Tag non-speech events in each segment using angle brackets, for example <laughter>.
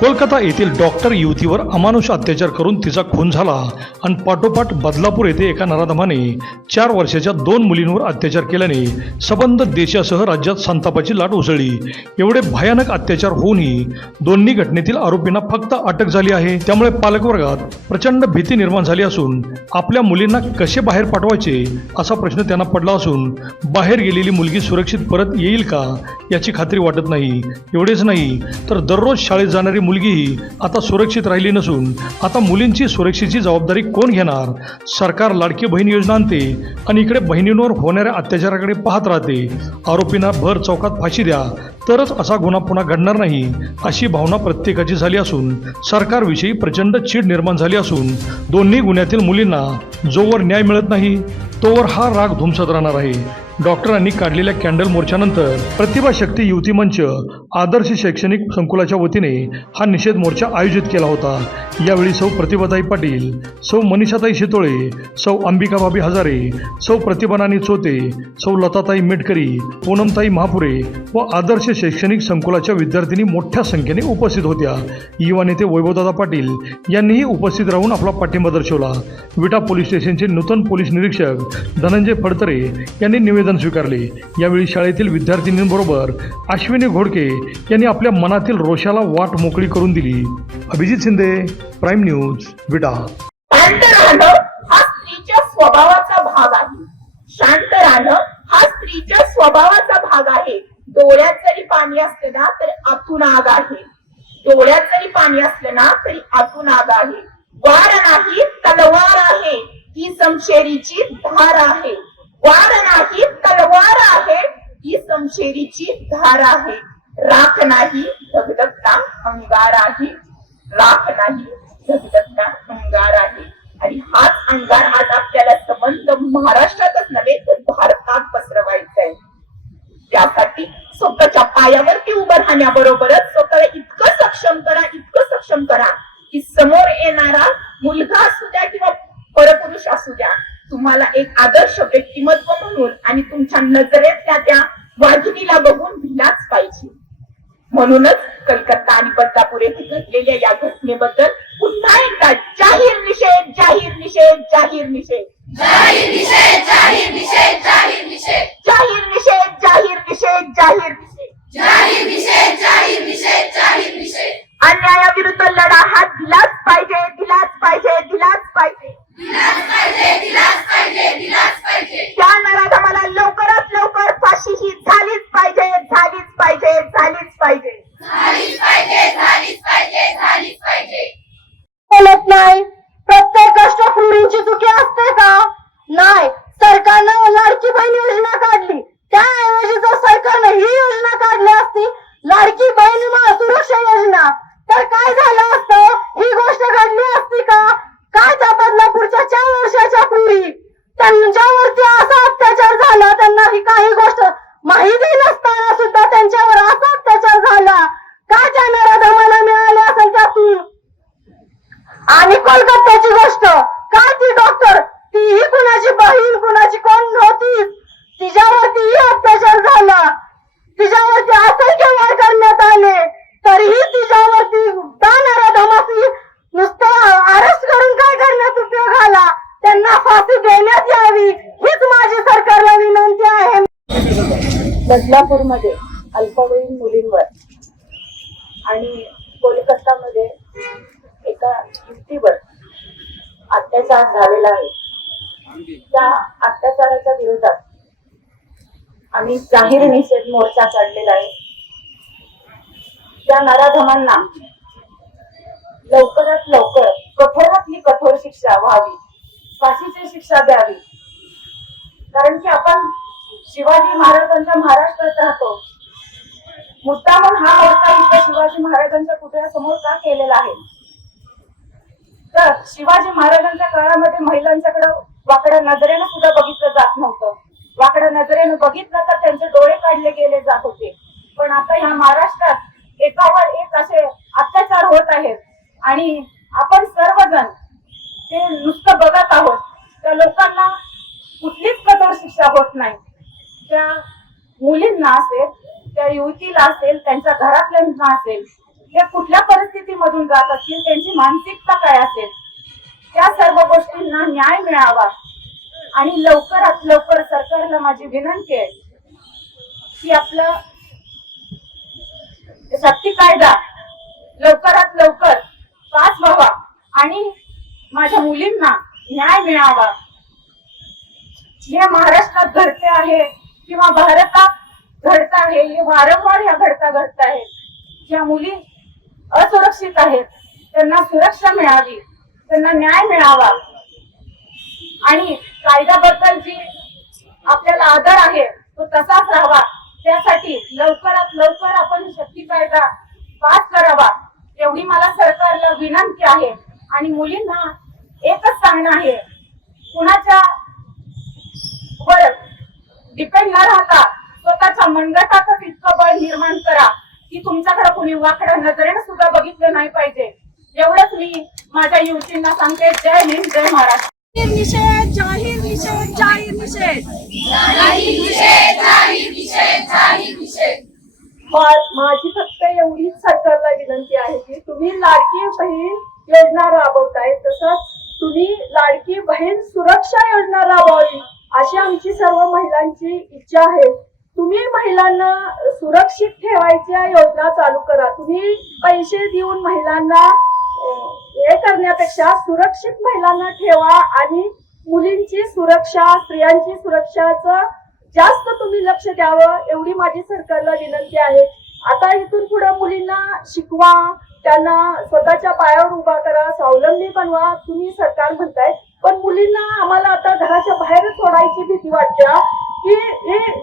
कोलकाता येथील डॉक्टर युवतीवर अमानुष अत्याचार करून तिचा खून झाला आणि पाठोपाठ बदलापूर येथे एका नराधमाने चार वर्षाच्या दोन मुलींवर अत्याचार केल्याने सबंध देशासह राज्यात संतापाची लाट उसळली. एवढे भयानक अत्याचार होऊनही दोन्ही घटनेतील आरोपींना फक्त अटक झाली आहे. त्यामुळे पालकवर्गात प्रचंड भीती निर्माण झाली असून आपल्या मुलींना कसे बाहेर पाठवायचे असा प्रश्न त्यांना पडला असून बाहेर गेलेली मुलगी सुरक्षित परत येईल का याची खात्री वाटत नाही. एवढेच नाही तर दररोज शाळेत जाणारी मुलगीही आता सुरक्षित राहिली नसून आता मुलींची सुरक्षेची जबाबदारी कोण घेणार? सरकार लाडकी बहीण योजना आणते आणि इकडे बहिणींवर होणाऱ्या अत्याचाराकडे पाहत राहते. आरोपींना भर चौकात फाशी द्या. तरच असा गुन्हा पुन्हा घडणार नाही अशी भावना प्रत्येकाची झाली असून सरकारविषयी प्रचंड चीड निर्माण झाली असून दोन्ही गुन्ह्यातील मुलींना जोवर न्याय मिळत नाही. तोवर हा राग धुमसत राहणार आहे. डॉक्टरांनी काढलेल्या कॅन्डल मोर्चानंतर प्रतिभा शक्ती युवती मंच आदर्श शैक्षणिक संकुलाच्या वतीने हा निषेध मोर्चा आयोजित केला होता. यावेळी सौ प्रतिभाताई पाटील सौ मनीषाताई शितोळे सौ अंबिकाबाबी हजारे सौ प्रतिभानानी चोते सौ लताताई मेटकरी पूनमताई महापुरे व आदर्श शैक्षणिक संकुलाच्या विद्यार्थिनी मोठ्या संख्येने उपस्थित होत्या. युवा नेते वैभवदादा पाटील यांनीही उपस्थित राहून आपला पाठिंबा दर्शवला. विटा पोलीस स्टेशनचे नूतन पोलीस निरीक्षक धनंजय फडतरे यांनी निवेदन स्वीकारले. यावेळी शाळेतील विद्यार्थिनींबरोबर अश्विनी घोडके यांनी आपल्या मनातील रोषाला वाट मोकळी करून दिली. अभिजित शिंदे प्राईम न्यूज विटा शांत राहणं हा स्त्रीच्या स्वभावाचा भाग आहे. शांत राहणं हा स्त्रीच्या स्वभावाचा भाग आहे. डोळ्यात जरी पाणी असलं ना तरी आतून आग आहे. डोळ्यात जरी पाणी असलं ना तरी आतून आग आहे. वार नाही तलवार आहे. ही समशेरीची धार आहे. वार नाही तलवार आहे ही समशेरीची धार आहे. राख नाही धगधगता अंगार आहे. राख नाही धगधगता अंगार आहे. आणि हाच अंगार आज आपल्याला संबंध महाराष्ट्रातच नव्हे तर भारतात पसरवायचा आहे. त्यासाठी स्वतःच्या पायावरती उभं राहण्याबरोबरच स्वतःला इतकं सक्षम करा इतकं सक्षम करा की समोर येणारा मुलगा असू द्या किंवा परपुरुष असू द्या तुम्हाला एक आदर्श व्यक्तिमत्व म्हणून आणि तुमच्या नजरेतल्या त्या वाघिणीला बघून भिलाच पाहिजे म्हणूनच कलकत्ता आणि बदलापूर येथे घडलेल्या या घटनेबद्दल पुन्हा एकदा जाहीर निषेध जाहीर निषेध जाहीर निषेध. जाहीर निषेध जाहीर निषेध जाहीर निषेध. जाहीर निषेध जाहीर निषेध जाहीर निषेध. जाहीर निषेध जाहीर निषेध जाहीर निषेध. अन्यायाविरुद्ध लढा हा दिलाच पाहिजे दिलाच पाहिजे दिलाच पाहिजे दिलाच पाहिजे दिलाच पाहिजे दिलाच पाहिजे त्या नराधमाला लवकरात लवकर फाशी ही झालीच पाहिजे झालीच पाहिजे झालीच पाहिजे झालीच पाहिजे झालीच पाहिजे झालीच पाहिजे बोलत नाही प्रत्येक गोष्ट पुरींची चुकी असते <laughs> का नाही सरकारनं लाडकी बहिणी योजना काढली त्याऐवजी जर सरकारनं ही योजना काढली असती लाडकी बहीण मा- सुरक्षा योजना तर काय झालं असतं ही गोष्ट घडली असती का काय त्या बदलापूरच्या चार वर्षाच्या पुरी त्यांच्यावरती असा अत्याचार झाला त्यांना ही काही गोष्ट माहिती नसताना सुद्धा त्यांच्या सिंगापूरमध्ये अल्पवयीन मुलींवर. आणि कोलकातामध्ये एका युवतीवर अत्याचार झालेला आहे. त्या अत्याचाराच्या विरोधात आम्ही जाहीर निषेध मोर्चा काढलेला आहे. त्या नराधमांना लवकरात लवकर कठोरातली कठोर शिक्षा व्हावी फाशीची शिक्षा द्यावी. कारण की आपण शिवाजी महाराजांच्या महाराज मुद्दामून हा मोर्चा इथे शिवाजी महाराजांच्या पुतळ्यासमोर का केलेला आहे? तर शिवाजी महाराजांच्या काळामध्ये महिलांच्याकडे वाकड्या नजरेनं सुद्धा बघितलं जात नव्हतं. वाकड्या नजरेनं बघितलं तर त्यांचे डोळे काढले गेले जात होते. पण आता ह्या महाराष्ट्रात एकावर एक असे अत्याचार होत आहेत. आणि आपण सर्वजण ते नुसतं बघत आहोत त्या लोकांना कुठलीच कठोर शिक्षा होत नाही. त्या मुलींना असेल त्या युवतीला असेल त्यांच्या घरातल्यांना असेल हे कुठल्या परिस्थितीमधून जात असतील त्यांची मानसिकता काय असेल त्या सर्व गोष्टींना न्याय मिळावा. आणि लवकरात लवकर सरकारला माझी विनंती आहे की आपलं सक्ती कायदा लवकरात लवकर पास व्हावा आणि माझ्या मुलींना न्याय मिळावा. हे महाराष्ट्रात घडते आहे किंवा भारतात घडत आहे हे वारंवार ह्या घडता घडत आहे. ज्या मुली असुरक्षित आहेत त्यांना सुरक्षा मिळावी त्यांना न्याय मिळावा. आणि कायद्याबद्दल जी आपल्याला आदर आहे तो तसाच राहावा. त्यासाठी लवकरात लवकर आपण शक्ती कायदा पास करावा एवढी मला सरकारला विनंती आहे. आणि मुलींना एकच सांगणं आहे कुणाच्या वर डिपेंड न राहता स्वतःच्या मनगटातच इतकं बळ निर्माण करा. की तुमच्याकडे कुणी वाकड्या नजरेनं सुद्धा बघितलं नाही पाहिजे. एवढंच मी माझ्या युवतींना सांगते. जय हिंद जय महाराष्ट्र. निषेध जाहीर निषेध जाहीर निषेध. जाहीर निषेध जाहीर निषेध जाहीर निषेध. मा- माझी फक्त एवढीच सरकारला विनंती आहे की तुम्ही लाडकी बहीण योजना राबवताय तसंच तुम्ही लाडकी बहीण सुरक्षा योजना राबवावी अशी आमची सर्व महिलांची इच्छा आहे. तुम्ही महिलांना सुरक्षित ठेवायच्या योजना चालू करा. तुम्ही पैसे देऊन महिलांना हे करण्यापेक्षा सुरक्षित महिलांना ठेवा आणि मुलींची सुरक्षा स्त्रियांची सुरक्षाचं जास्त तुम्ही लक्ष द्यावं एवढी माझी सरकारला विनंती आहे. आता इथून पुढे मुलींना शिकवा त्यांना स्वतःच्या पायावर उभा करा स्वावलंबी बनवा. तुम्ही सरकार म्हणताय पण मुलींना आम्हाला आता घराच्या बाहेर सोडायची भीती वाटते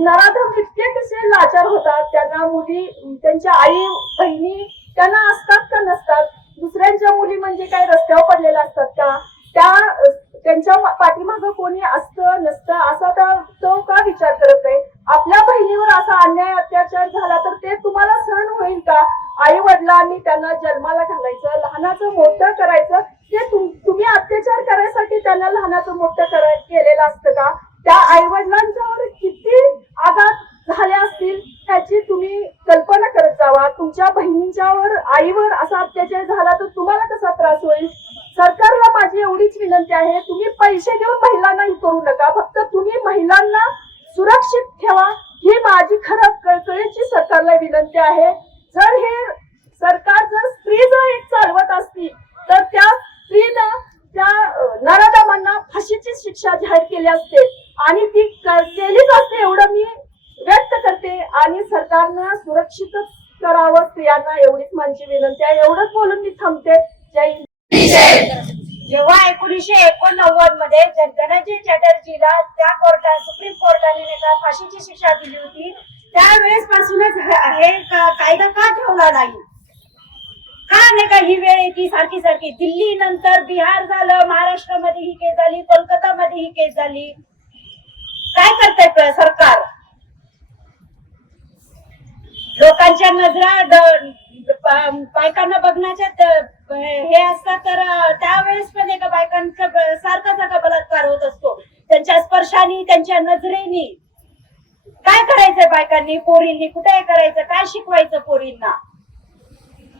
नराधम इतके कसे लाचार होतात? त्यांना मुली त्यांच्या आई बहिणी त्यांना असतात का नसतात? दुसऱ्यांच्या मुली म्हणजे काय? रस्त्यावर पडलेल्या असतात का? त्या त्यांच्या पाठीमागं कोणी असतं नसतं? असा त्या तो का विचार करत आहे आपल्या बहिणीवर असा अन्याय अत्याचार झाला तर ते तुम्हाला सहन होईल का? आई वडिलांनी त्यांना जन्माला घालायचं लहानाचं मोठं करायचं ते तुम्ही अत्याचार करायसाठी त्यांना लहानाचं मोठं कराय केलेलं असतं का? त्या आई वडिलांच्यावर किती आघात झाले असतील त्याची तुम्ही कल्पना करत जावा. तुमच्या बहिणींच्यावर आईवर असा अत्याचार झाला तर तुम्हाला कसा त्रास होईल? सरकारला माझी एवढीच विनंती आहे तुम्ही पैसे घेऊन महिलांना हे करू नका. फक्त तुम्ही महिलांना सुरक्षित ठेवा. ही माझी खरं कळकळीची सरकारला विनंती आहे. जर हे सरकार जर स्त्री जर एक चालवत असती तर त्या स्त्रीनं त्या अं, नराधमांना फाशीची शिक्षा जाहीर केली असते. आणि ती क- केलीच असते एवढं मी व्यक्त करते. आणि सरकारनं सुरक्षितच करावं स्त्रियांना एवढीच माझी विनंती आहे. एवढंच बोलून मी थांबते. जय जेव्हा एकोणीसशे एकोणनव्वदमध्ये धनंजय चॅटर्जीला त्या कोर्टात सुप्रीम कोर्टाने फाशीची शिक्षा दिली होती त्यावेळेस पासूनच हे कायदा का ठेवला नाही? का नाही का ही वेळ येते सारखी सारखी? दिल्ली नंतर बिहार झालं महाराष्ट्रामध्ये ही केस झाली कोलकातामध्ये ही केस झाली. काय करताय सरकार? लोकांच्या नजरा बायकांना बघण्याच्या हे असतात तर त्यावेळेस पण एका बायकांचा ब- सारखा सारखा बलात्कार होत असतो? त्यांच्या स्पर्शाने त्यांच्या नजरेनी. काय करायचंय बायकांनी पोरींनी? कुठे करायचं? काय शिकवायचं पोरींना?